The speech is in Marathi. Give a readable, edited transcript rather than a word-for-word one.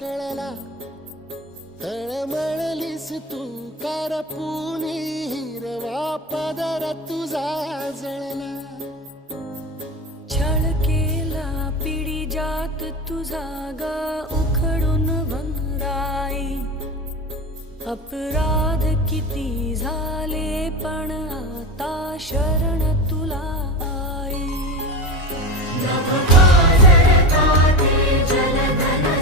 कळला, तळमळलीस तू करपुनी, हिरवा पदर तुझा जळला. छळ केला पिढी जात तुझा ग उखडून वनराई. अपराध किती झाले पण आता शरण तुला आई. नभ पाजळता ते जलधन